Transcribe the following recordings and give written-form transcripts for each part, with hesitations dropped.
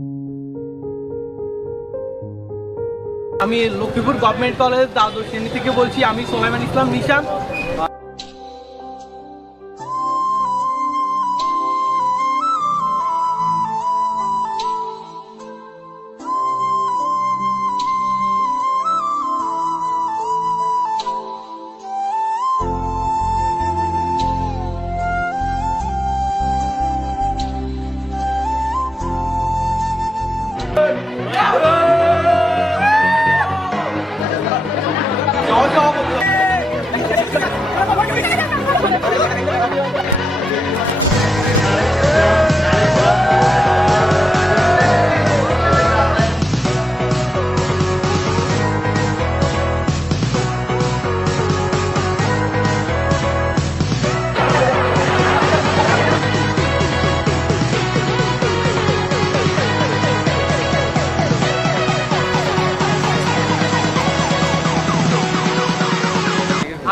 আমি Lakshmipur government college দ্বাদশ শ্রেণী থেকে বলছি। আমি সোলাইমান ইসলাম নিশান।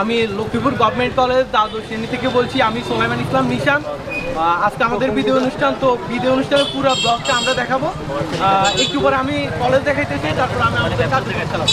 আমি লক্ষ্মীপুর গভর্নমেন্ট কলেজ দ্বাদশ শ্রেণী থেকে বলছি। আমি সোলাইমান ইসলাম নিশান। আজকে আমাদের বিদায় অনুষ্ঠান, তো বিদায় অনুষ্ঠানের পুরো ব্লগটা আমরা দেখাবো। একটু পরে আমি কলেজ দেখাইতেছি, তারপর আমি আমাদের কাজ দেখাচ্ছিলাম।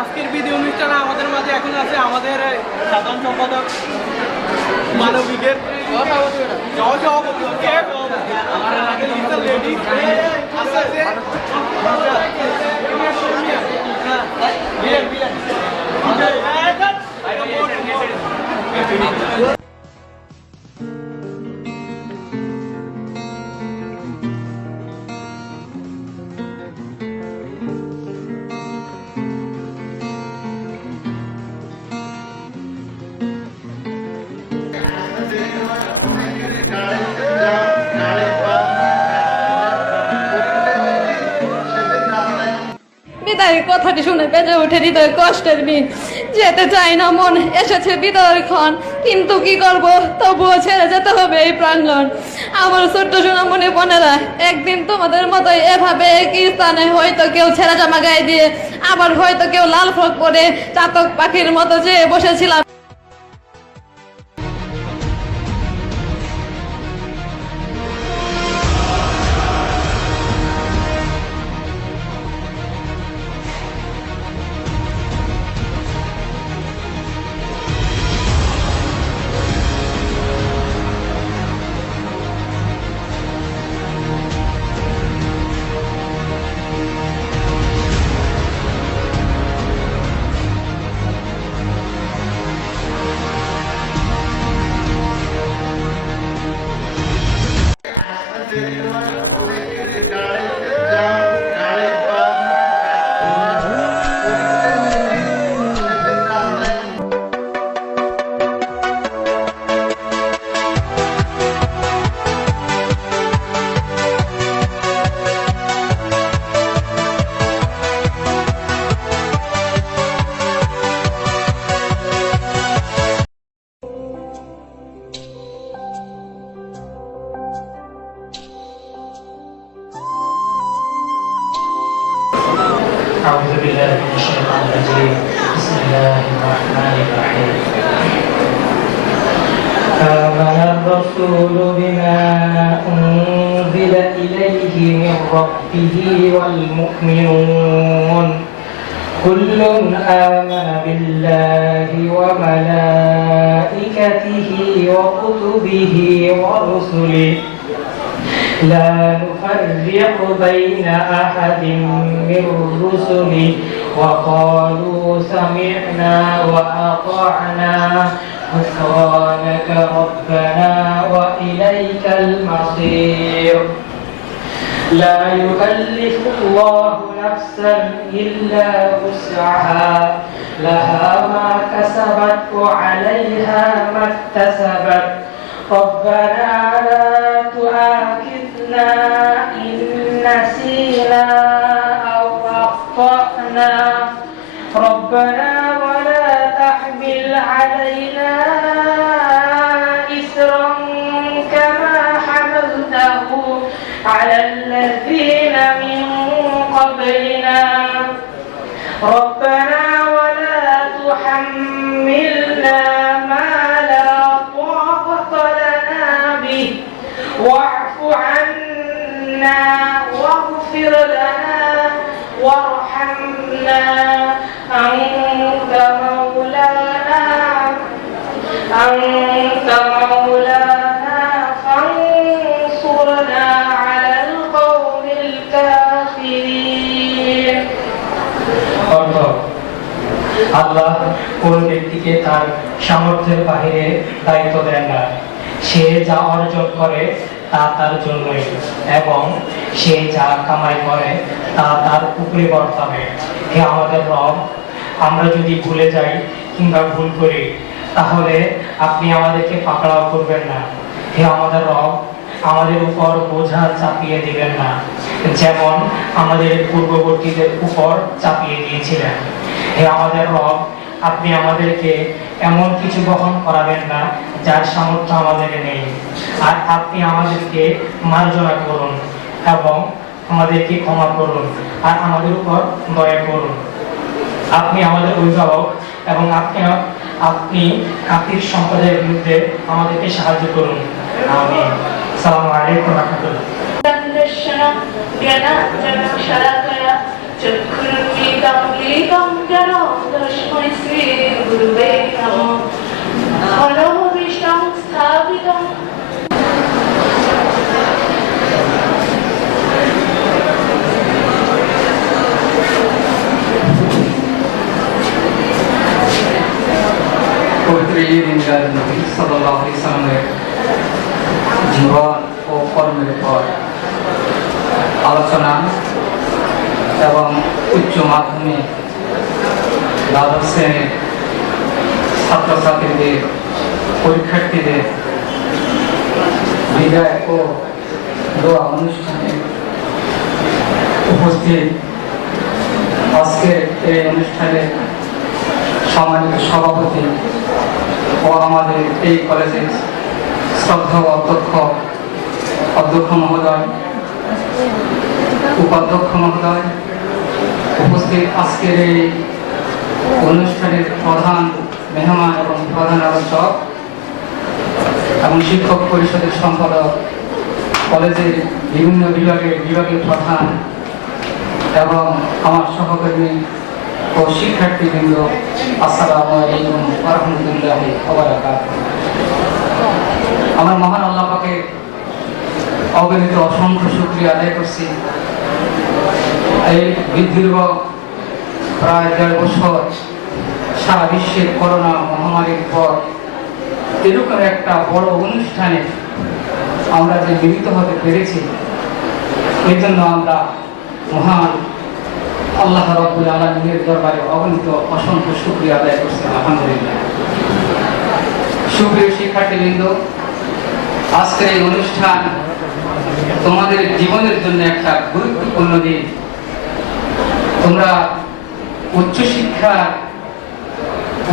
আজকের বিদায় অনুষ্ঠানে আমাদের মাঝে এখন আছে আমাদের সাধারণ সম্পাদক মানবিকের বিদায়ের কথাটি শুনে বেজে উঠে হৃদয় কষ্টের বিন। যেতে চাই না মন, এসেছে বিদায়ের ক্ষণ, কিন্তু কি করব, তবুও ছেড়ে যেতে হবে এই প্রাঙ্গণ। আমার ছোট্ট সোনামণি বোনেরা, একদিন তোমাদের মতোই এভাবে একই স্থানে হয়তো কেউ ছেঁড়া জামা গায়ে দিয়ে, আবার হয়তো কেউ লাল ফ্রক পরে চাতক পাখির মতো চেয়ে বসেছিলাম। أعوذ بالله من الشيطان الرجيم بسم الله الرحمن الرحيم آمن الرسول بما أنزل إليه من ربه والمؤمنون كل آمن بالله وملائكته وكتبه ورسله لا نفرق بين أحد من رسله وقالوا سمعنا وأطعنا غفرانك ربنا وإليك وإليك المصير لا يكلف الله نفسا إلا وسعها لها ما كسبت وعليها ما اكتسبت ربنا لا تؤاخذنا إن نسينا أو أخطأنا ربنا ولا تحمل علينا إسرا كما حملته على الذين من قبلنا ربنا ولا تحملنا ما لا طاقة لنا به واعف عنا واغفر لنا وارحمنا أنت مولانا فانصرنا على القوم الكافرين অর্থ আল্লাহ কোন ব্যক্তিকে তার সামর্থ্যের বাহিরে দায়িত্ব দেন না সে যা অর্জন করে তা তার জন্যই এবং সে যা কামাই করে তা তার উপরে বর্তাবে হে আমাদের রব আমরা যদি ভুলে যাই কিংবা ভুল করি তাহলে আপনি আমাদেরকে পাকড়াও করবেন না হে আমাদের রব আমাদের উপর বোঝা চাপিয়ে দিবেন না যেমন আমাদের পূর্ববর্তীদের উপর চাপিয়ে দিয়েছিলেন হে আমাদের রব আপনি আমাদেরকে এমন কিছু গ্রহণ করাবেন না যার সামর্থ্য আমাদের নেই আর আপনি আমাদেরকে মার্জনা করুন এবং আমাদেরকে ক্ষমা করুন আর আমাদের উপর দয়া করুন আপনি আমাদের অভিভাবক এবং আপনি কাফির সম্প্রদায়ের বিরুদ্ধে আমাদেরকে সাহায্য করুন আমিন আসসালামু আলাইকুম ওয়া রাহমাতুল্লাহ নবী সাল্লাল্লাহু আলাইহি সাল্লামের জীবন ও কর্মের উপর আলোচনা এবং উচ্চ মাধ্যমিক দ্বাদশ শ্রেণীর ছাত্রছাত্রীদের পরীক্ষার্থীদের বিদায় ও দোয়া অনুষ্ঠানে উপস্থিত আজকের এই অনুষ্ঠানের সম্মানিত সভাপতি ও আমাদের এই কলেজের শ্রদ্ধেয় অধ্যক্ষ মহোদয় উপাধ্যক্ষ মহোদয় উপস্থিত আজকের এই অনুষ্ঠানের প্রধান মেহমান এবং প্রধান আলোচক এবং শিক্ষক পরিষদের সম্পাদক কলেজের বিভিন্ন বিভাগের প্রধান এবং আমার সহকর্মী ও শিক্ষার্থীবৃন্দ আসসালামু আলাইকুম ওয়া রাহমাতুল্লাহি ওয়া বারাকাতুহু আমার মহান আল্লাহ পাকের অগণিত অসংখ্য শুকরিয়া আদায় করছি এই দীর্ঘ প্রায় 1.5 বছর সারা বিশ্বের করোনা মহামারীর পর এরকম একটা বড় অনুষ্ঠানে আমরা যে মিলিত হতে পেরেছি এই জন্য আমরা মহান আল্লাহ রাব্বুল আলামিনের দরবারে অগণিত অসংখ্য শুকরিয়া আদায় করছি আলহামদুলিল্লাহ। সুপ্রিয় শিক্ষার্থীবৃন্দ, আজকের এই অনুষ্ঠান তোমাদের জীবনের জন্য একটা গুরুত্বপূর্ণ দিন। তোমরা উচ্চশিক্ষার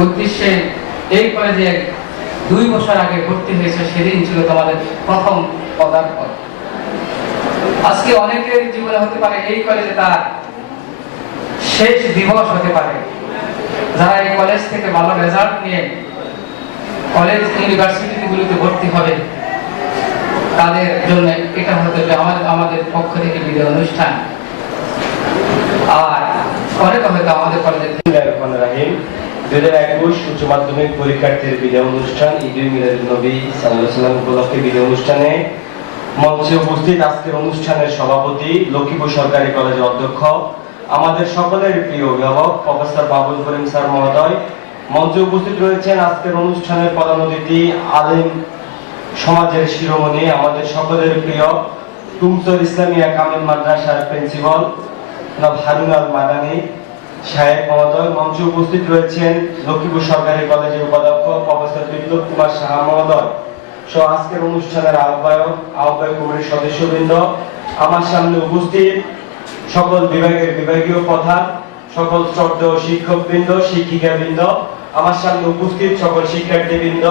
উদ্দেশ্যে এই কলেজে 2 বছর আগে ভর্তি হয়েছে, সেদিন ছিল তোমাদের প্রথম পদার্পণ। আজকে অনেকের জীবনে হতে পারে এই কলেজে তার শেষ দিবস হতে পারে। যারা এই কলেজ থেকে ভালো রেজাল্ট নিয়ে কলেজ ইউনিভার্সিটিগুলোতে ভর্তি হবে তাদের জন্য এটা হতে হবে আমাদের পক্ষ থেকে বিদায় অনুষ্ঠান। আর অনেক হয়তো আমাদের কলেজের 2021 উচ্চ মাধ্যমিক পরীক্ষার্থীর বিদায় অনুষ্ঠান ঈদুল মিলাদুন নবী সাল্লাল্লাহু আলাইহি ওয়াসাল্লাম উপলক্ষে বিদায় অনুষ্ঠানে মঞ্চে উপস্থিত আজকের অনুষ্ঠানের সভাপতি লক্ষ্মীপুর সরকারি কলেজের অধ্যক্ষ আমাদের সকলের প্রিয় অভিভাবক প্রফেসর বাবুল করিম স্যার মহোদয়। মঞ্চে উপস্থিত রয়েছেন আজকের অনুষ্ঠানের প্রধান অতিথি আলেম সমাজের শিরোমণি, আমাদের সকলের প্রিয় টুমসর ইসলামিয়া কামিল মাদ্রাসার প্রিন্সিপাল জনাব হারুন আল মাদানী সাহেব মহোদয়, মঞ্চে উপস্থিত রয়েছেন লক্ষ্মীপুর সরকারি কলেজের উপাধ্যক্ষ প্রফেসর বিপ্লব কুমার সাহা মহোদয় সহ আজকের অনুষ্ঠানের আহ্বায়ক কমিটির সদস্যবৃন্দ, আমার সামনে উপস্থিত সকল বিভাগের বিভাগীয় প্রধান, সকল শ্রদ্ধেয় শিক্ষকবৃন্দ, শিক্ষিকাবৃন্দ, আমার সামনে উপস্থিত সকল শিক্ষার্থীবৃন্দ,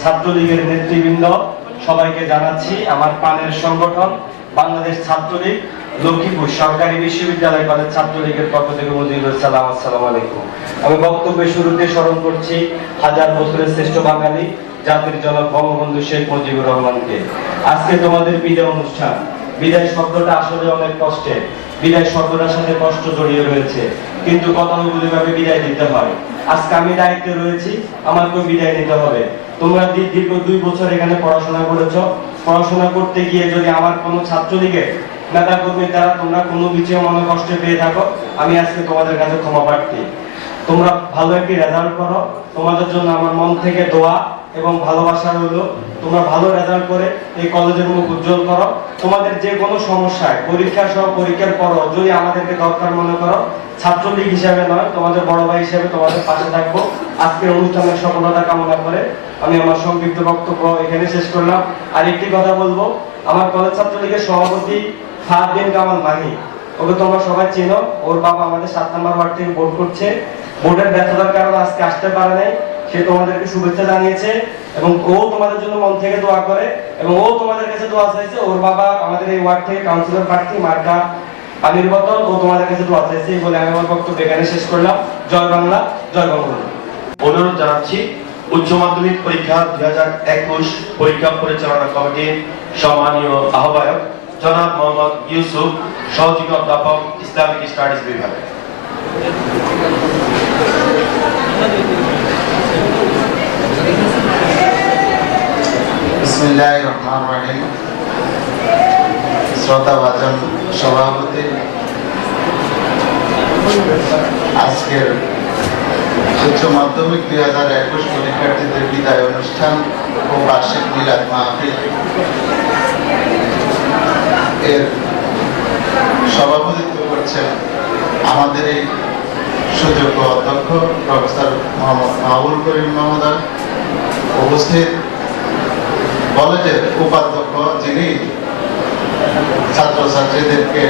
ছাত্রলীগের নেতৃবৃন্দ, সবাইকে জানাচ্ছি আমার প্রাণের সংগঠন বাংলাদেশ ছাত্রলীগ লক্ষ্মীপুর সরকারি বিশ্ববিদ্যালয় কলেজ ছাত্রলীগের পক্ষ থেকে মুজিবুর সালাম, আসসালামু আলাইকুম। আমি বক্তব্যের শুরুতে স্মরণ করছি হাজার বছরের শ্রেষ্ঠ বাঙালি জাতির জনক বঙ্গবন্ধু শেখ মুজিবুর রহমানকে। আজকে তোমাদের বিদায় অনুষ্ঠান। বিদায় শব্দটা আসলে অনেক কষ্টের, বিদায় শব্দটার সাথে কষ্ট জড়িয়ে রয়েছে, কিন্তু গতানুগতিকভাবে বিদায় দিতে হয়। আজকে আমি দায়িত্বে রয়েছি, আমাকেও বিদায় নিতে হবে। তোমরা দীর্ঘ 2 বছর এখানে পড়াশোনা করেছ, পড়াশোনা করতে গিয়ে যদি আমার কোনো ছাত্রলীগের নেতা কর্মীর দ্বারা তোমরা কোনো বিষয়ে মনে কষ্ট পেয়ে থাকো, আমি আজকে তোমাদের কাছে ক্ষমা প্রার্থী। তোমরা ভালো একটি রেজাল্ট করো, তোমাদের জন্য আমার মন থেকে দোয়া এবং ভালোবাসা রইল। তোমরা ভালো রেজাল্ট করে এই কলেজের মুখ উজ্জ্বল করো। তোমাদের যে কোনো সমস্যায় পরীক্ষা সহ পরীক্ষার পরও যদি আমাদেরকে দরকার মনে করো, ছাত্রলীগ হিসাবে নয়, তোমাদের বড় ভাই হিসাবে তোমাদের পাশে থাকবো। আজকের অনুষ্ঠানের সফলতা কামনা করে আমি আমার সংক্ষিপ্ত বক্তব্য এখানে শেষ করলাম। আর একটি কথা বলবো, আমার কলেজ ছাত্রলীগের সভাপতি ফাহাদ বিন কামাল মাহি, ওকে তোমরা সবাই চেনো। ওর বাবা আমাদের 7 নম্বর ওয়ার্ড থেকে ভোট করছে, ভোটের ব্যর্থতার কারণে আজকে আসতে পারে নাই। সে তোমাদেরকে শুভেচ্ছা জানিয়েছে এবং ও তোমাদের জন্য মন থেকে দোয়া করে এবং ও তোমাদের কাছে দোয়া চাইছে। ওর বাবা আমাদের এই ওয়ার্ড থেকে কাউন্সিলর প্রার্থী মার্কা পানির বোতল, ও তোমাদের কাছে দোয়া চাইছে বলে আমি আমার বক্তব্য এখানে শেষ করলাম। জয় বাংলা, জয় বঙ্গবন্ধু। অনুরোধ জানাচ্ছি উচ্চ মাধ্যমিক পরীক্ষা 2021 পরীক্ষা পরিচালনা কমিটির সম্মানীয় আহ্বায়ক জনাব মোহাম্মদ ইউসুফ, সহযোগী অধ্যাপক, ইসলামিক স্টাডিজ বিভাগ। বিসমিল্লাহির রহমানির রহিম। শ্রদ্ধাভাজন সভাপতি, আজকের উচ্চ মাধ্যমিক 2021 পরীক্ষার্থীদের বিদায় অনুষ্ঠান ও বার্ষিক মিলাদ মাহফিল এর সভাপতিত্ব করছেন আমাদের এই সুযোগ্য অধ্যক্ষ প্রফেসর মোহাম্মদ মাহবুল করিম মহোদয়। উপস্থিত কলেজের উপাধ্যক্ষ, যিনি ছাত্রছাত্রীদেরকে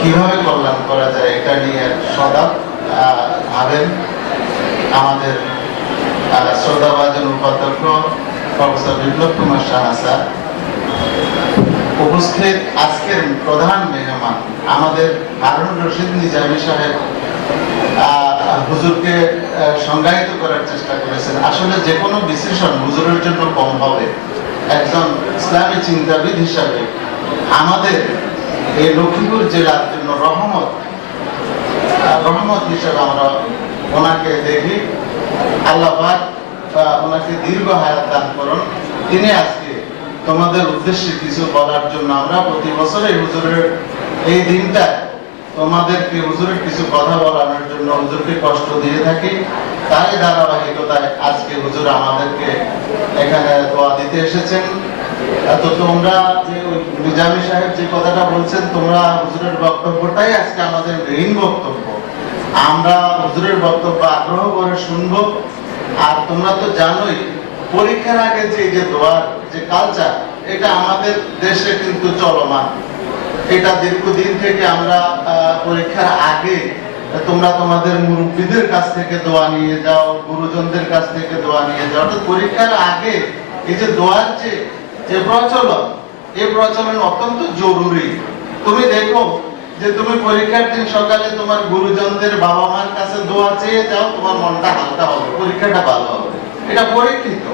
কিভাবে কল্যাণ করা যায় এটা নিয়ে সদা ভাবেন, আমাদের শ্রদ্ধাভাজন উপাধ্যক্ষ প্রফেসর বিপ্লব কুমার সাহা স্যার। উপস্থিত আজকের প্রধান মেহমান আমাদের হারুন রশিদ নিজামী সাহেব হুজুরকে সংজ্ঞায়িত করার চেষ্টা করেছেন। আসলে যে কোনো বিশ্লেষণ হুজুরের জন্য কম হবে। একজন ইসলামী চিন্তাবিদ হিসাবে আমাদের এই লক্ষ্মীপুর জেলার জন্য রহমত হিসাবে আমরা ওনাকে দেখি। আল্লাহ পাক ওনাকে দীর্ঘ হায়াত দান করুন। তিনি আজকে তোমাদের উদ্দেশ্যে কিছু বলার জন্য আমরা প্রতি বছর এই হুজুরের এই দিনটা তোমাদেরকে হুজুরের কিছু কথা বলানোর জন্য হুজুরকে কষ্ট দিয়ে থাকি। তারই ধারাবাহিকতায় আজকে হুজুর আমাদেরকে এখানে দোয়া দিতে এসেছেন। তো তোমরা যে নিজামী সাহেব যে কথাটা বলছেন, তোমরা হুজুরের বক্তব্যটাই আজকে আমাদের মেইন বক্তব্য। আমরা হুজুরের বক্তব্য আগ্রহ করে শুনবো। আর তোমরা তো জানোই পরীক্ষার আগে যে দোয়ার যে কালচার, এটা আমাদের দেশে কিন্তু চলমান। এটা দীর্ঘদিন থেকে আমরা পরীক্ষার আগে তোমরা তোমাদের মুরব্বীদের কাছ থেকে দোয়া নিয়ে যাও, গুরুজনদের কাছ থেকে দোয়া নিয়ে যাও। অর্থাৎ পরীক্ষার আগে এই যে দোয়ার যে প্রচলন, এই প্রচলন অত্যন্ত জরুরি। তুমি দেখো যে তুমি পরীক্ষার দিন সকালে তোমার গুরুজনদের, বাবা মার কাছে দোয়া চেয়ে যাও, তোমার মনটা হালকা হবে, পরীক্ষাটা ভালো হবে। এটা পরীক্ষিত।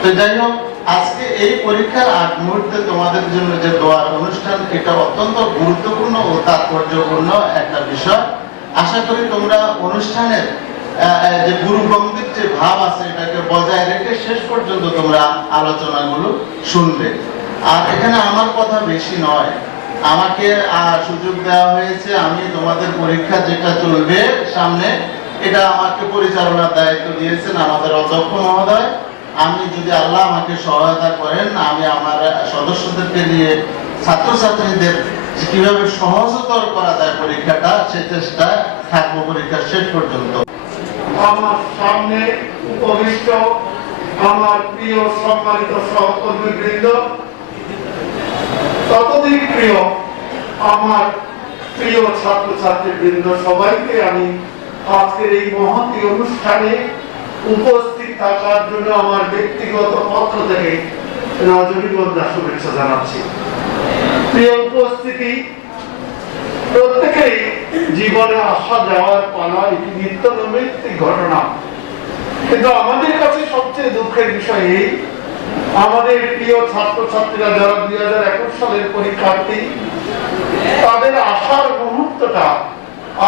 তো যাই হোক, আজকে এই পরীক্ষার আগ মুহূর্তে তোমাদের জন্য যে দোয়ার অনুষ্ঠান, এটা অত্যন্ত গুরুত্বপূর্ণ ও তাৎপর্যপূর্ণ একটা বিষয়। আশা করি তোমরা অনুষ্ঠানের যে গুরুগম্ভীর যে ভাব আছে এটাকে বজায় রেখে শেষ পর্যন্ত তোমরা আলোচনাগুলো শুনবে। আর এখানে আমার কথা বেশি নয়, আমাকে সুযোগ দেওয়া হয়েছে, আমি তোমাদের পরীক্ষা যেটা চলবে সামনে, এটা আমাকে পরিচালনার দায়িত্ব দিয়েছেন আমাদের অধ্যক্ষ মহোদয়। আমি যদি আল্লাহ আমাকে সহায়তা করেন, আমি আমার সদস্যদেরকে নিয়ে ছাত্রছাত্রীদের কিভাবে সহজতর করা যায় পরীক্ষাটা, সে চেষ্টা থাকবো পরীক্ষা শেষ পর্যন্ত। আমার সামনে উপবিষ্ট আমার প্রিয় সম্মানিত সহকর্মীবৃন্দ, ততদিন প্রিয় আমার প্রিয় ছাত্রছাত্রীবৃন্দ, সবাইকে আমি আজকের এই মহতী অনুষ্ঠানে উপস্থিত থাকার জন্য আমার ব্যক্তিগত পক্ষ থেকে রজনীগন্ধা শুভেচ্ছা জানাচ্ছি। প্রিয় উপস্থিতি, প্রত্যেকেই জীবনে আসা যাওয়ার পালা একটি নিত্য নৈমিত্তিক ঘটনা, কিন্তু আমাদের কাছে সবচেয়ে দুঃখের বিষয় এই, আমাদের প্রিয় ছাত্রছাত্রীরা যারা 2021 সালের পরীক্ষার্থী, তাদের আসার মুহূর্তটা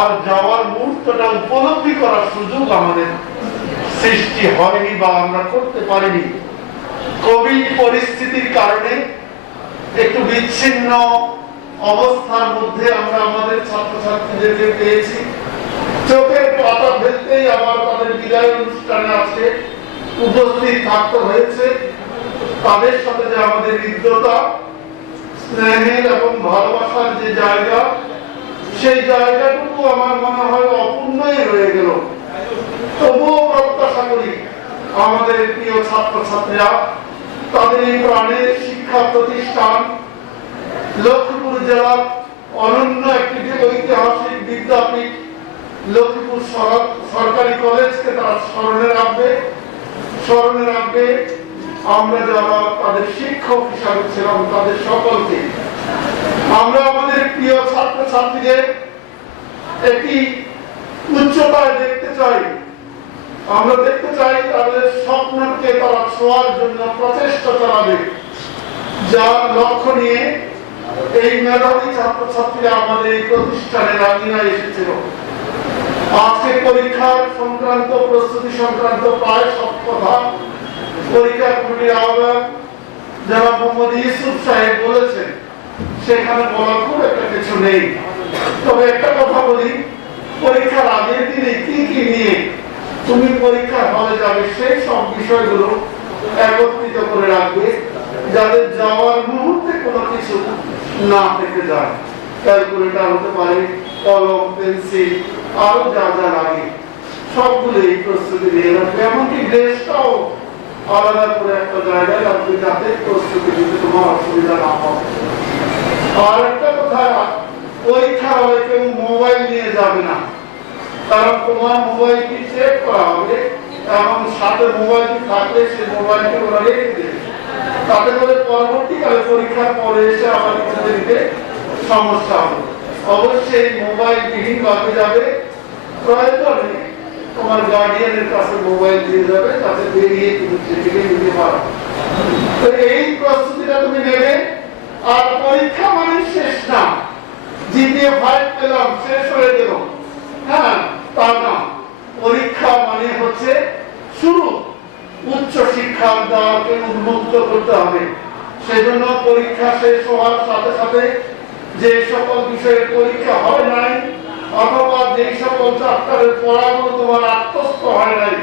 আর যাওয়ার মুহূর্তটা উপলব্ধি করার সুযোগ আমাদের সৃষ্টি হয়নি বা আমরা করতে পারিনি। কোভিড পরিস্থিতির কারণে একটু বিচ্ছিন্ন অবস্থার মধ্যে আমরা আমাদের ছাত্রছাত্রীদেরকে পেয়েছি। চোখের পাতা ফেলতেই আবার তাদের বিদায় অনুষ্ঠানে আজকে উপস্থিত থাকতে হয়েছে। তাদের সাথে যে আমাদের হৃদ্যতা, স্নেহের এবং ভালোবাসার যে জায়গা, সেই জায়গাটুকু আমার মনে হয় অপূর্ণই রয়ে গেল। তবুও প্রত্যাশা করি আমাদের প্রিয় ছাত্রছাত্রীরা তাদের এই প্রাণের শিক্ষা প্রতিষ্ঠান লক্ষ্মীপুর জেলার অনন্য একটি ঐতিহাসিক বিদ্যাপীঠ লক্ষ্মীপুর সরকারি কলেজকে তারা স্মরণে রাখবে। আমরা যারা তাদের শিক্ষক হিসাবে ছিলাম তাদের সকলকে, আমরা আমাদের প্রিয় ছাত্রছাত্রীদের একটি উচ্চতায় দেখতে চাই। আমরা দেখতে চাই তাদের স্বপ্নকে তারা ছোঁয়ার জন্য প্রচেষ্টা চালাবে, যার লক্ষ্য নিয়ে এই মেধাবী ছাত্রছাত্রীরা আমাদের এই প্রতিষ্ঠানে রাঙিনায় এসেছিল। আজকে পরীক্ষার সংক্রান্ত প্রস্তুতি সংক্রান্ত প্রায় সব কথা পরীক্ষা কমিটির আহ্বায়ক যারা মোহাম্মদ ইউসুফ সাহেব বলেছেন, সেখানে বলার খুব একটা কিছু নেই। তবে একটা কথা বলি, পরীক্ষার আগের দিনে কি কি নিয়ে তুমি পরীক্ষার হলে যাবে সেই সব বিষয়গুলো একত্রিত করে রাখবে, যাদের যাওয়ার মুহূর্তে কোনো কিছু না থেকে যায়। ক্যালকুলেটর হতে পারে, কলম, পেন্সিল, আরো যা যা লাগে সবগুলো এই প্রস্তুতি নিয়ে রাখবে। এমনকি ড্রেসটাও আলাদা করে একটা জায়গায় রাখবে, যাতে প্রস্তুতি নিতে তোমার অসুবিধা না হয়। আর একটা কথা, পরীক্ষা হলে কেউ মোবাইল নিয়ে যাবে না, কারণ তোমার মোবাইলটি চেক করা হবে এবং সাথে মোবাইলটি থাকলে সেই মোবাইলটি ওরা রেখে দেবে, তাতে করে পরবর্তীকালে পরীক্ষার পরে এসে আবার দিতে সমস্যা হবে। অবশ্যই মোবাইল বিহীন ভাবে যাবে, প্রয়োজনে তোমার গার্ডিয়ানের কাছে মোবাইল দিয়ে যাবে, তাতে বেরিয়ে তুমি সেটিকে নিতে পারো। তো এই প্রস্তুতিটা তুমি নেবে। আর পরীক্ষা মানে শেষ না, জিপিএ 5 পেলাম শেষ হয়ে গেল, হ্যাঁ তা না। পরীক্ষা মানে হচ্ছে শুরু, উচ্চ শিক্ষার দ্বারকে উন্মুক্ত করতে হবে। সেজন্য পরীক্ষা শেষ হওয়ার সাথে সাথে যে সকল বিষয়ের পরীক্ষা হয় নাই অথবা যে সকল চ্যাপ্টারের পড়াগুলো তোমার আত্মস্থ হয় নাই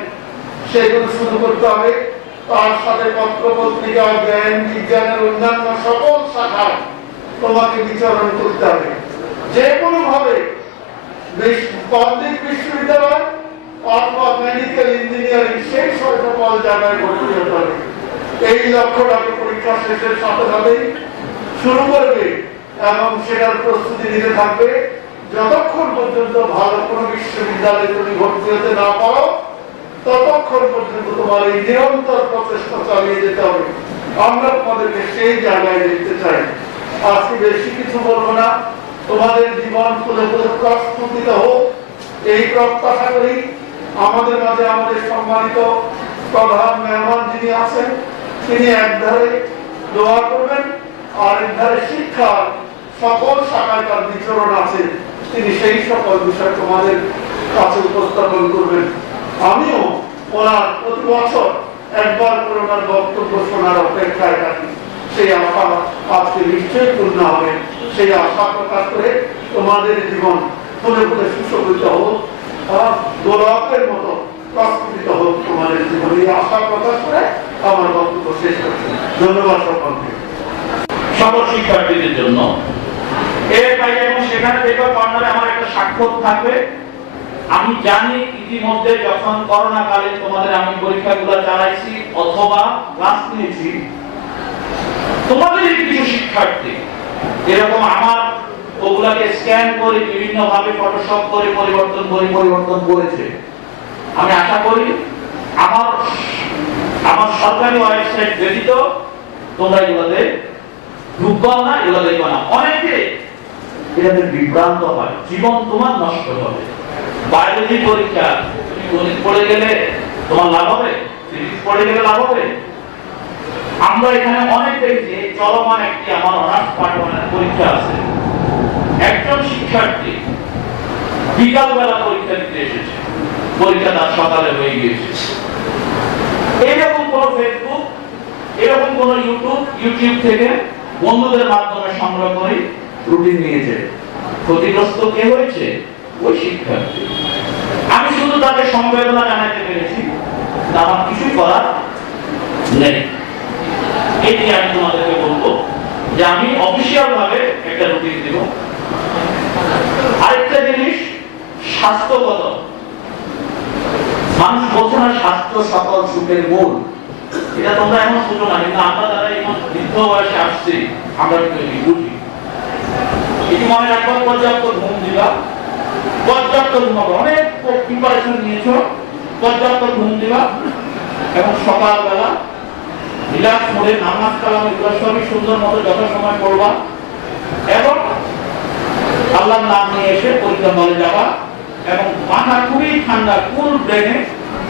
সেগুলো শুরু করতে হবে। তার সাথে পত্রপত্রিকা, জ্ঞান বিজ্ঞানের অন্যান্য সকল শাখায় তোমাকে বিচরণ করতে হবে। যে কোনো ভাবে পাবলিক বিশ্ববিদ্যালয় অথবা মেডিকেল ইঞ্জিনিয়ারিং সেই সকল জায়গায় ভর্তি হতে হবে। এই লক্ষ্যটাকে পরীক্ষা শেষের সাথে সাথেই শুরু করবে এবং সেটার প্রস্তুতি নিতে থাকবে যতক্ষণ পর্যন্ত ভালো কোনো বিশ্ববিদ্যালয়ে তুমি ভর্তি হতে না পারো, ততক্ষণ পর্যন্ত তোমার এই নিরন্তর প্রচেষ্টা চালিয়ে যেতে হবে। আমরা তোমাদেরকে সেই জায়গায় দেখতে চাই। আজকে বেশি কিছু বলবো না, তোমাদের জীবন ফুলে ফুলে প্রস্ফুটিত হোক এই প্রত্যাশা করি। আমাদের মাঝে আমাদের সম্মানিত প্রধান মেহমান যিনি আছেন, তিনি একধারে দোয়া করবেন আর একধারে শিক্ষার সকল শাখায় তার বিচরণ আছে, তিনি সেই সকল বিষয় তোমাদের কাছে উপস্থাপন করবেন। আমিও ওনার প্রতি বছর একবার করে ওনার বক্তব্য শোনার অপেক্ষায় থাকি। সেই আশা আজকে নিশ্চয়ই পূর্ণ হবে। সেই আশা প্রকাশ করে তোমাদের জীবন ফুলে ফুলে সুশোভিত হোক, গোলাপের মতো প্রস্ফুটিত হোক তোমাদের জীবনে, এই আশা প্রকাশ করে আমার বক্তব্য শেষ করছি। ধন্যবাদ সকলকে। সকল শিক্ষার্থীদের জন্য এর বাইরে এবং সেখানে পেপার কর্নারে আমার একটা স্বাক্ষর থাকবে। আমি জানি ইতিমধ্যে যখন করোনা কালে তোমাদের আমি পরীক্ষাগুলো চালাইছি অথবা ক্লাস নিয়েছি, তোমাদের কিছু শিক্ষার্থী এরকম আমার ওগুলাকে স্ক্যান করে বিভিন্ন ভাবে ফটোশপ করে পরিবর্তন করেছে। আমি আশা করি আমার সরকারি ওয়েবসাইট ব্যতীত তোমরা এগুলোতে ঢুকবাও না, এগুলো দেখবা না। অনেকে এটাতে বিভ্রান্ত হয়, জীবন তোমার নষ্ট হবে। বায়োলজি পরীক্ষা তুমি গণিত পড়ে গেলে তোমার লাভ হবে, ফিজিক্স পড়ে গেলে লাভ হবে। আমরা এখানে অনেক দেখছি চলমান একটি আমার অনার্স পাঠ্যক্রমের পরীক্ষা আছে, একজন শিক্ষার্থী বিকালবেলা পরীক্ষা দিতে এসেছে, পরীক্ষা তার সকালে হয়ে গিয়েছে। এইরকম কোন ফেসবুক, এরকম কোন ইউটিউব থেকে বন্ধুদের মাধ্যমে সংগ্রহ করে রুটিন নিয়েছে। ক্ষতিগ্রস্ত কে হয়েছে? ওই শিক্ষার্থী। আমি শুধু তাদের সমবেদনা জানাতে পেরেছি, আমার কিছুই করার নেই। এটি আমি তোমাদেরকে বলবো যে আমি অফিসিয়াল ভাবে একটা রুটিন দিব। আরেকটা জিনিস, স্বাস্থ্যগত, মানুষ বলছে না স্বাস্থ্য সকল সুখের মূল, এটা তোমরা এমন বুঝো না, কিন্তু আমরা যারা এখন বৃদ্ধ বয়সে আসছি আমরা কিন্তু এটি বুঝি। এটি মনে রাখবো, পর্যাপ্ত ঘুম দিবা, পর্যাপ্ত ঘুমাবো, অনেক প্রিপারেশন নিয়েছো, পর্যাপ্ত ঘুম দিবা এবং সকালবেলা রিল্যাক্স মোডে নামাজ কালাম এগুলো সবই সুন্দর মতো যথাসময় পড়বা এবং আল্লাহর নাম নিয়ে এসে পরীক্ষা হলে যাবা এবং মাথা খুবই ঠান্ডা, কুল ব্রেনে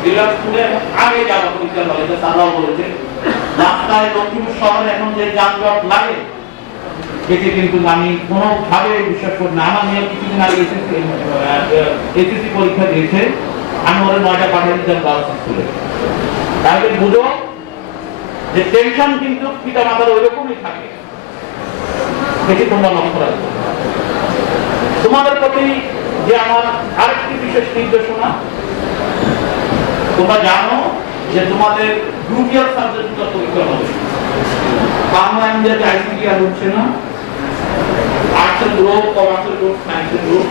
রিল্যাক্স মোডে আগে যাবা পরীক্ষা হলে। তারাও বলেছে রাস্তায় লক্ষ্মীপুর শহরে এখন যে যানজট লাগে এতে কিন্তু আমি কোনোভাবে বিশ্বাস করি না। আমার মেয়ে কিছুদিন আগে এসএসসি পরীক্ষা দিয়েছে, আমি ওরা 9টা পাঠিয়ে দিতাম গার্লস স্কুলে। তাহলে বুঝো যে টেনশন কিন্তু পিতা মাতার ওইরকমই থাকে, এটি তোমরা লক্ষ্য রাখবে। তোমাদের প্রতি যে আমার আরেকটি বিশেষ নির্দেশনা, তোমরা জানো যে তোমাদের গ্রুপ ইয়ার সাবজেক্টগুলো পরীক্ষা হবে। বাংলা ইংরেজি আইসিটি আর হচ্ছে না, আর্টসের গ্রুপ, কমার্সের গ্রুপ, সায়েন্সের গ্রুপ,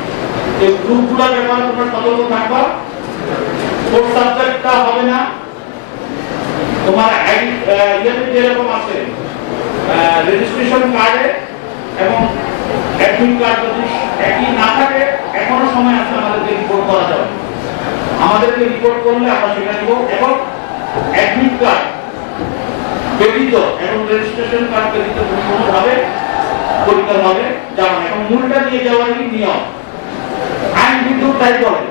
এই গ্রুপগুলোর ব্যাপারে তোমরা সতর্ক থাকবা। কোর্স সাবজেক্টটা হবে না। তোমার যেরকম আছে রেজিস্ট্রেশন কার্ডে এবং অ্যাডমিট কার্ড যদি একই না থাকে, এখনো সময় আছে আমাদেরকে রিপোর্ট করা যাবে। আমাদেরকে রিপোর্ট করলে আমরা সেটা দিব এবং অ্যাডমিট কার্ড ব্যতীত এবং রেজিস্ট্রেশন কার্ড ব্যতীত তুমি কোনোভাবে পরীক্ষার হলে যাবে না। এখন মূলটা নিয়ে যাওয়ারই নিয়ম। আইন বিদ্যুৎ তাই করে,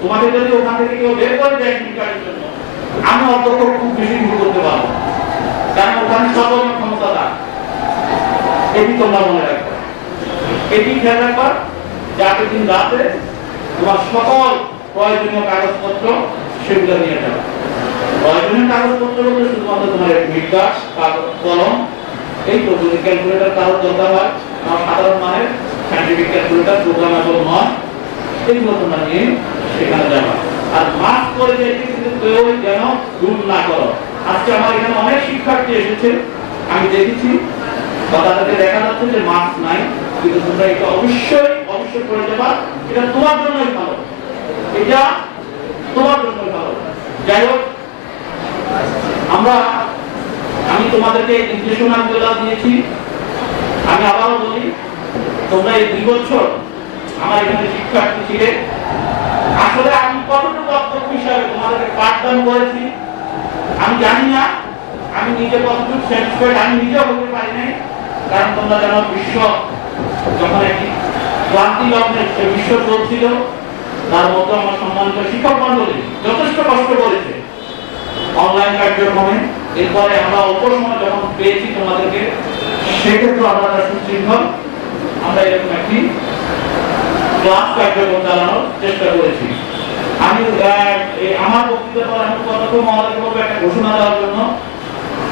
তোমাদের যদি ওখান থেকে কেউ বের করে দেয় অ্যাডমিট কার্ডের জন্য, আমি অধ্যক্ষ খুব বেশি ভুল করতে পারবো, কারণ ওখানে সর্বোচ্চ ক্ষমতা তার। এটি তোমরা মনে রাখবে, এটি খেয়াল রাখবা যে আগের দিন রাতে তোমার সকল প্রয়োজনীয় কাগজপত্র সেগুলো নিয়ে যাবে। প্রয়োজনীয় কাগজপত্র বলতে শুধুমাত্র তোমার অ্যাডমিট কার্ড, কলম, এই তো যদি ক্যালকুলেটর কারোর দরকার হয়, আমার সাধারণ মানের সাইন্টিফিক ক্যালকুলেটর, প্রোগ্রামেবল নয়, এগুলো তোমরা নিয়ে সেখানে যাবা। আর মাস্ক করে যেতে কিন্তু কেউ যেন ভুল না করো। আজকে আমার এখানে অনেক শিক্ষার্থী এসেছে, আমি দেখেছি তাদেরকে দেখা যাচ্ছে যে মাস্ক নাই, কিন্তু তোমরা এটা অবশ্যই করে যাবা। এটা তোমার জন্যই ভালো, এটা তোমার জন্যই ভালো। যাই হোক, আমি তোমাদেরকে নির্দেশনাগুলো দিয়েছি। আমি আবারও বলি, তোমরা এই 2 বছর আমার এখানে শিক্ষার্থী ছিলে, আসলে আমি কতটুকু অধ্যক্ষ হিসাবে তোমাদেরকে পাঠদান করেছি আমি জানি না। আমি নিজে কতটুকু স্যাটিসফাইড আমি নিজেও হতে পারি নাই, কারণ তোমরা জানো বিশ্ব যখন একটি ক্লান্তি লগ্নে বিশ্ব চলছিল, তার মধ্যে আমার সম্মানিত শিক্ষক মন্ডলী যথেষ্ট কষ্ট করেছে অনলাইন কার্যক্রমে। এরপরে আমরা অল্প সময় যখন পেয়েছি তোমাদেরকে, সেক্ষেত্রে আমরা সুশৃঙ্খল আমরা এরকম একটি ক্লাস কার্যক্রম চালানোর চেষ্টা করেছি। আমি আমার বক্তৃতা পর আমি কতটুকু মহলাকে বলবো একটা ঘোষণা দেওয়ার জন্য।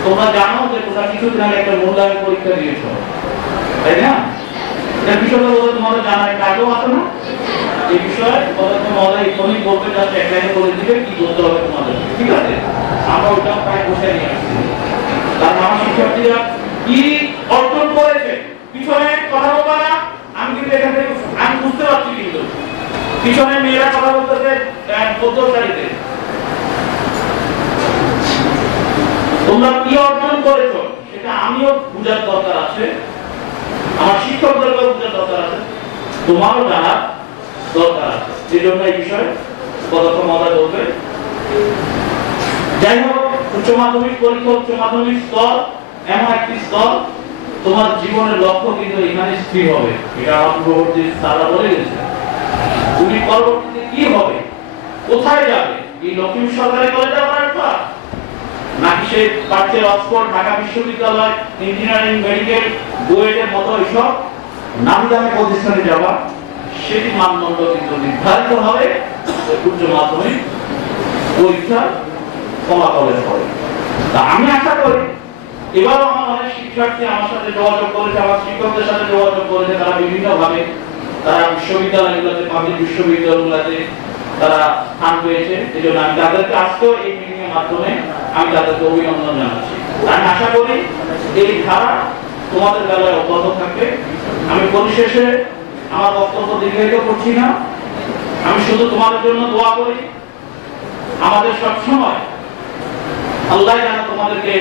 তোমরা জানো যে তোমরা কিছুদিন আগে একটা মূল্যায়ন পরীক্ষা দিয়েছ, তাই না? এটা বিষয়টা বলতে তোমাদের জানার কাজও আছে না? এই বিষয়ে পদার্থ মহোদয় এখনই বলবে, জাস্ট এক লাইনে বলে দিবে কি করতে হবে তোমাদের, ঠিক আছে? আমরা ওটা প্রায় বসে নিয়ে আসছি, কারণ আমার শিক্ষার্থীরা কি অর্জন করেছে পিছনে কথা বলবো না। আমি কিন্তু এখান থেকে আমি বুঝতে পারছি, কিন্তু পিছনে মেয়েরা কথা বলতেছে 14 তারিখে তোমরা কি অর্জন করেছো সেটা আমিও বুঝার দরকার আছে, আমার শিক্ষকদেরকেও বুঝার দরকার আছে, তোমারও জানার দরকার আছে। এই জন্য এই বিষয়ে পদার্থ মহোদয় বলবে। যাই হোক, উচ্চ মাধ্যমিক পরীক্ষা, উচ্চ মাধ্যমিক স্তর এমন একটি স্তর, তোমার জীবনের লক্ষ্য কিন্তু এখানে স্থির হবে। এটা আমার পূর্ববর্তী স্যাররা বলে গেছে। তুমি পরবর্তীতে কি হবে, কোথায় যাবে, এই লক্ষ্মীপুর সরকারি কলেজে যাবার একটা, নাকি সে পাচ্ছে অক্সফোর্ড, ঢাকা বিশ্ববিদ্যালয়, ইঞ্জিনিয়ারিং, মেডিকেল, বুয়েটের মতো এইসব নামি দামি প্রতিষ্ঠানে যাওয়া, সেটি মানদণ্ড কিন্তু নির্ধারিত হবে উচ্চ মাধ্যমিক পরীক্ষার ফলাফলের পরে। তা আমি আশা করি এবার আমার অনেক শিক্ষার্থী আমার সাথে যোগাযোগ করেছে, আমার শিক্ষকদের সাথে যোগাযোগ করেছে, তারা বিভিন্ন ভাবে তারা বিশ্ববিদ্যালয়গুলোতে, পাবলিক বিশ্ববিদ্যালয়গুলোতে তারা স্থান পেয়েছে। এই জন্য আমি তাদেরকে আজকেও এই মিটিং এর মাধ্যমে আমি তাদেরকে অভিনন্দন জানাচ্ছি। আমি আশা করি এই ধারা তোমাদের বেলায় অব্যাহত থাকবে। আমি পরিশেষে আমার বক্তব্য দীর্ঘায়িত করছি না, আমি শুধু তোমাদের জন্য দোয়া করি, আমাদের সবসময় আল্লাহ যেন তোমাদেরকে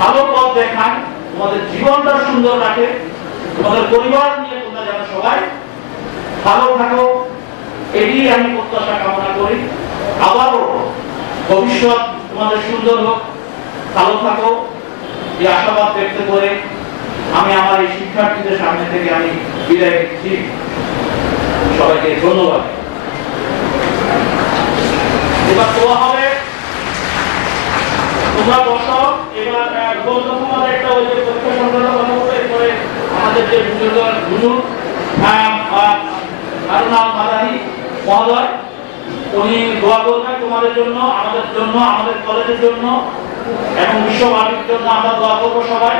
ভালো পথ দেখান, তোমাদের জীবনটা সুন্দর রাখে, তোমাদের পরিবার নিয়ে তোমরা যেন সবাই ভালো থাকো, এটি আমি প্রত্যাশা কামনা করি। আবারও ভবিষ্যৎ তোমাদের সুন্দর হোক, ভালো থাকো, এই আশাবাদ ব্যক্ত করে আমি আমার এই শিক্ষার্থীদের সামনে থেকে আমি বিদায় নিচ্ছি। সবাইকে ধন্যবাদ। এবার দোয়া হবে, তোমরা বসো। এবার আমাদের একটা ওই যে পরীক্ষা সংক্রান্ত কথা বলবো, এরপরে আমাদের যে হুজুর হারুনাল মাদানী মহোদয়, উনি দোয়া করবেন তোমাদের জন্য, আমাদের জন্য, আমাদের কলেজের জন্য এবং বিশ্বভারতীর জন্য। আমরা দোয়া করবো সবাই,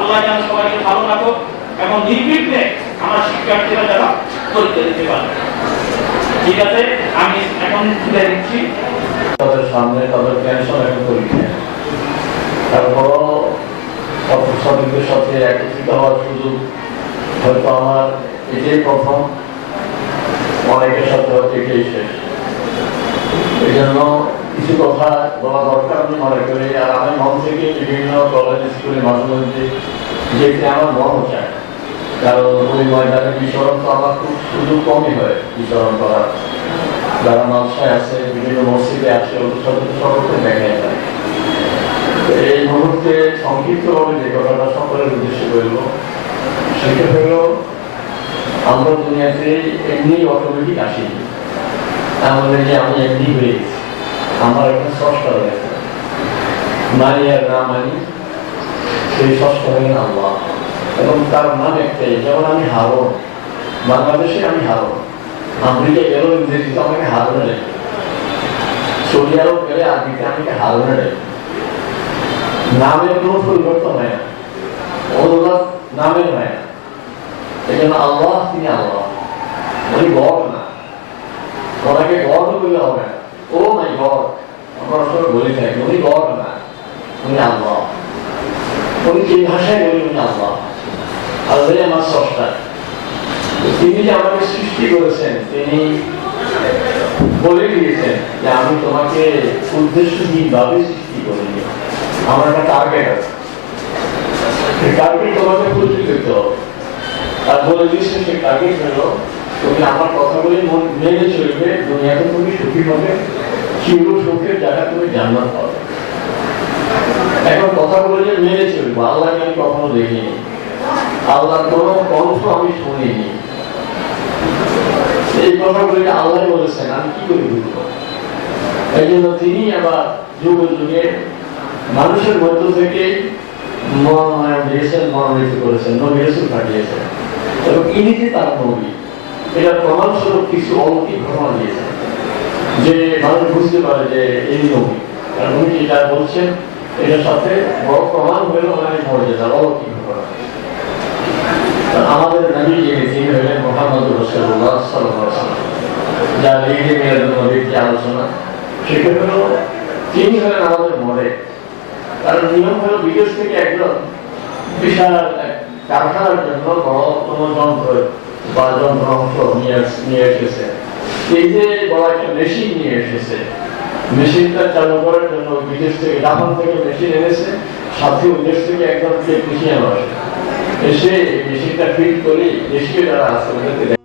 আল্লাহ যেন সবাইকে ভালো রাখো এবং নির্বিঘ্নে আমার শিক্ষার্থীরা যেন পরীক্ষা দিতে পারে। ঠিক আছে, আমি এখন তুলে দিচ্ছি। তাদের সামনে তাদের টেনশন একটা পরীক্ষা, তারপরও ছাত্রছাত্রীদের সাথে একত্রিত হওয়ার সুযোগ হয়তো আমার এটাই প্রথম, অনেকের সাথে হয়তো এটাই শেষ। এই জন্য কিছু কথা বলা দরকার আমি মনে করি। আর আমি মন থেকে বিভিন্ন কলেজ স্কুলে মাঝে মধ্যে যেতে আমার মনও চায়, কারণ ওই ময়দানে বিচরণ তো আমার খুব সুযোগ কমই হয় বিচরণ করার। যারা নকশায় আছে, বিভিন্ন মসজিদে আছে, ওদের সাথে সকলকে দেখা যায়। এই মুহূর্তে সংক্ষিপ্তভাবে যে কথাটা সকলের উদ্দেশ্যে বলব সেটা হল, আমরা দুনিয়াতে এমনি অটোমেটিক আসিনি, আমাদের যে আমি এমনি হয়ে গেছি, আমার একটা স্রষ্টা রয়েছে, মানি আর না মানি সেই স্রষ্টা হলেন আল্লাহ, এবং তার নাম একটাই। যেমন আমি হারুন, বাংলাদেশে আমি হারুন, আমেরিকা গেলেও ইংরেজিতে আমাকে হারুনে ডাকে, সৌদি আরব গেলে আরবিতে আমাকে হারুনে ডাকে। নামের কোনো পরিবর্তন হয় না, অনুবাদ নামের হয় না। এই জন্য আল্লাহ, তিনি আল্লাহ, উনি গড না, ওনাকে গড বললে হবে না। ও মাই গড আমরা আসলে বলি থাকি, উনি গড না, উনি আল্লাহ। উনি যে ভাষায় বলি উনি আল্লাহ, আল্লাহ আমার স্রষ্টা। তিনি যে আমাকে সৃষ্টি করেছেন, তিনি বলে দিয়েছেন যে আমি তোমাকে উদ্দেশ্যহীনভাবে সৃষ্টি করিনি, আমার একটা টার্গেট আছে, সেই টার্গেট তোমাকে ফুলফিল করতে হবে। আর বলে দিয়েছেন সেই টার্গেট হলো তুমি আমার কথাগুলি মেনে চলবে, দুনিয়াতে তুমি সুখী হবে, চির সুখের জায়গা তুমি জান্নাত পাবে। এখন কথাগুলো যে মেনে চলবো, আল্লাহকে আমি কখনো দেখিনি, আল্লাহর কোনো কণ্ঠ আমি শুনিনি, এই কথাগুলি আল্লাহ বলেছেন, আমি কি করে বুঝবো? এই জন্য তিনি আবার যুগে যুগে মানুষের মধ্য থেকে মনোনয়ন দিয়েছেন, মনোনীত করেছেন, নবী রাসূল পাঠিয়েছেন, এবং ইনি যে তার নবী, এটা প্রমাণস্বরূপ কিছু অলৌকিক ঘটনা দিয়েছেন যে মানুষ বুঝতে পারে যে এই নবী। কারণ উনি যেটা বলছেন এটার সাথে বড় প্রমাণ হইল অনেক মর্যাদা, অলৌকিক ঘটনা। আমাদের নবী যিনি, তিনি হলেন মুহাম্মদুর রাসূলুল্লাহ সাল্লাল্লাহু আলাইহি ওয়াসাল্লাম। যা লিখে মেয়ের জন্য একটি আলোচনা, সেটা হলো তিনি হলেন আমাদের মডেল। কারণ নিয়ম হলো বিদেশ থেকে একজন বিশাল কারখানার জন্য বড় কোনো যন্ত্র বা যন্ত্র অংশ নিয়ে এসেছে। এই যে বড় একটা মেশিন নিয়ে এসেছে, মেশিনটা চালু করার জন্য বিদেশ থেকে জাপান থেকে মেশিন এনেছে, সাথে বিদেশ থেকে একজন টেকনিশিয়ান আসে, এসে মেশিনটা ফিট করে দেশীয় যারা আছে ওদেরকে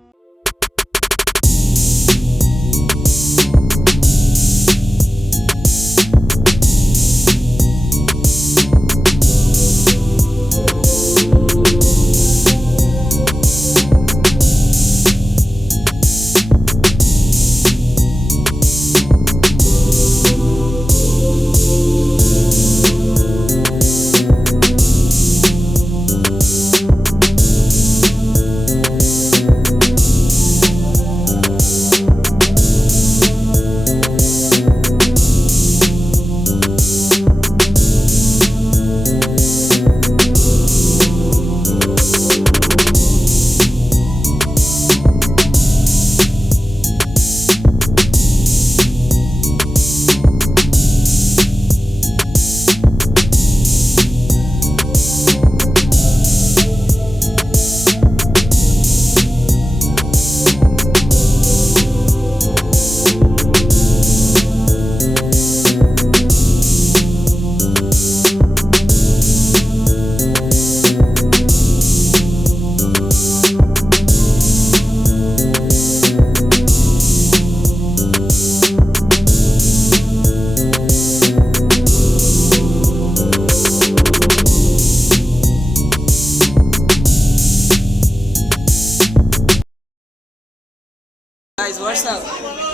গাইস হোয়াটসঅ্যাপ,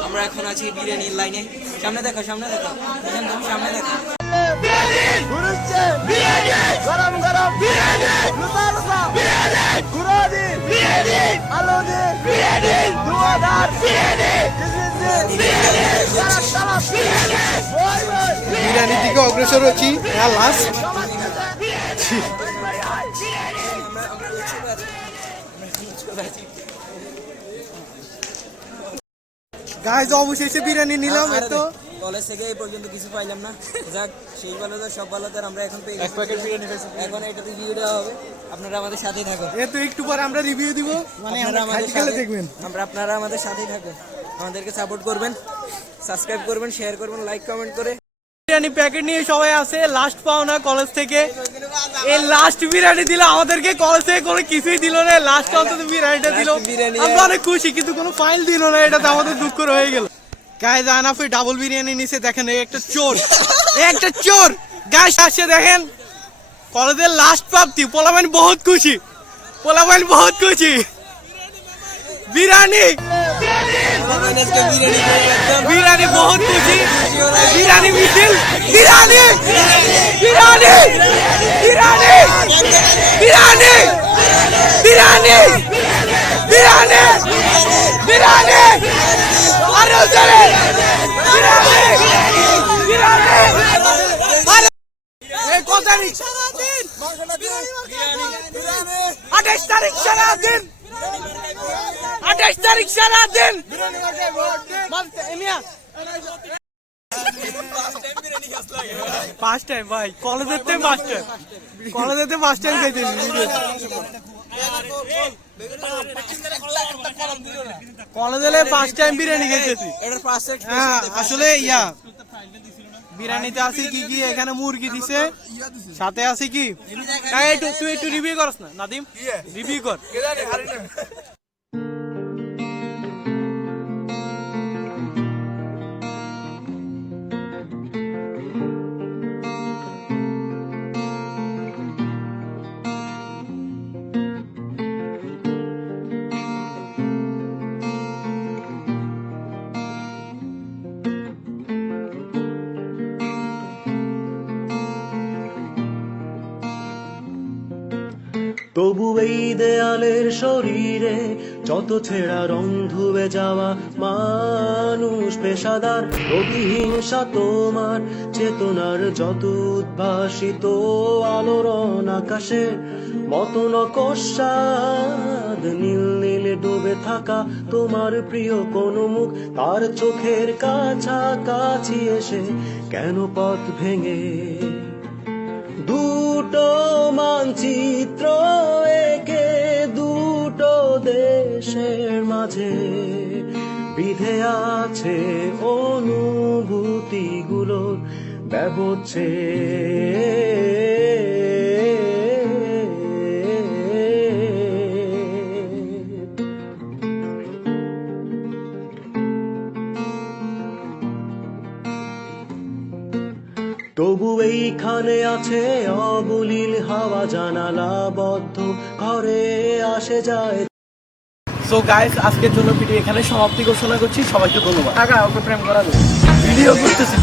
আমরা এখন আছি বিরিয়ানির লাইনে। সামনে দেখো, সামনে দেখো, এখানে তুমি সামনে দেখো। গরম গরম বিরিয়ানি, লুচা লুচা বিরিয়ানি, গুড়াদি বিরিয়ানি, আলুদি বিরিয়ানি, দুয়াদার বিরিয়ানি, বিরিয়ানি, সারা সারা বিরিয়ানি। বিরিয়ানির দিকে অগ্রসর হচ্ছি। লাস্ট গাইজ অবশেষে বিরিয়ানি নিলাম। এতো কলেজ থেকে এই পর্যন্ত কিছু পাইলাম না, যাক সেই ভালো সব ভালো আমরা এখন পেয়ে এক প্যাকেট বিরিয়ানি খাইছি। এখন এটাতে রিভিউ দেওয়া হবে, আপনারা আমাদের সাথেই থাকুন। এতো একটু পরে আমরা রিভিউ দিব, মানে আমরা খাইতে গেলে দেখবেন। আপনারা আমাদের সাথেই থাকুন, আমাদেরকে সাপোর্ট করবেন, সাবস্ক্রাইব করবেন, শেয়ার করবেন, লাইক কমেন্ট করে। বিরিয়ানি প্যাকেট নিয়ে সবাই আছে, লাস্ট পাওনা কলেজ থেকে। এই লাস্ট বিরিয়ানি দিল আমাদেরকে, কলেজ থেকে কোনো কিছুই দিল না, লাস্ট অন্তত বিরিয়ানিটা দিল। আমরা অনেক খুশি, কিন্তু কোনো ফাইল দিল না, এটাতে আমাদের দুঃখ রয়ে গেল। গাইজ আনাফে ডাবল বিরিয়ানি নিচে দেখেন, এই একটা চোর, এই একটা চোর। গাইজ আসছে দেখেন, কলেজের লাস্ট প্রাপ্তি। পোলাপাইন বহুত খুশি, পোলাপাইন বহুত খুশি। বিরিয়ানি বিরিয়ানি বহুত খুশি। বিরিয়ানি মিছিল, বিরিয়ানি বিরিয়ানি বিরিয়ানি বিরিয়ানি বিরিয়ানি বিরিয়ানি বিরিয়ানি আরো জোরে বিরিয়ানি বিরিয়ানি। এই কত তারিখ? 28 তারিখ সারাদিন, 28 তারিখ সারাদিন। ফার্স্ট টাইম ভাই, কলেজের থেকে ফার্স্ট টাইম, কলেজের থেকে ফার্স্ট টাইম খাইতে। কলেজে ফার্স্ট টাইম বিরিয়ানি খেয়েছি। হ্যাঁ আসলে ইয়া বিরিয়ানিতে আছে কি কি, এখানে মুরগি দিছে, সাথে আছে কি। তুই একটু রিভিউ করস না নাদিম, রিভিউ কর। তবু এই দেয়ালের শরীরে যত ছেঁড়া রং ধুয়ে যাওয়া মানুষ পেশাদার প্রতিহিংসা তোমার চেতনার যত উদ্ভাসিত আলোড়ন আকাশে মতো নকশাদ নীল নীলে ডুবে থাকা তোমার প্রিয় কোন মুখ তার চোখের কাছাকাছি এসে কেন পথ ভেঙে দুটো মানচিত্র একে দুটো দেশের মাঝে বিধে আছে অনুভূতিগুলোর ব্যবচ্ছেদ। তবু এইখানে আছে অবলীল হাওয়া জানালা বদ্ধ ঘরে আসে যায়। সো গাইস, আজকের জন্য ভিডিও এখানে সমাপ্তি ঘোষণা করছি। সবাইকে ধন্যবাদ। আগা ওকে প্রেম করা ভিডিও করতেছি।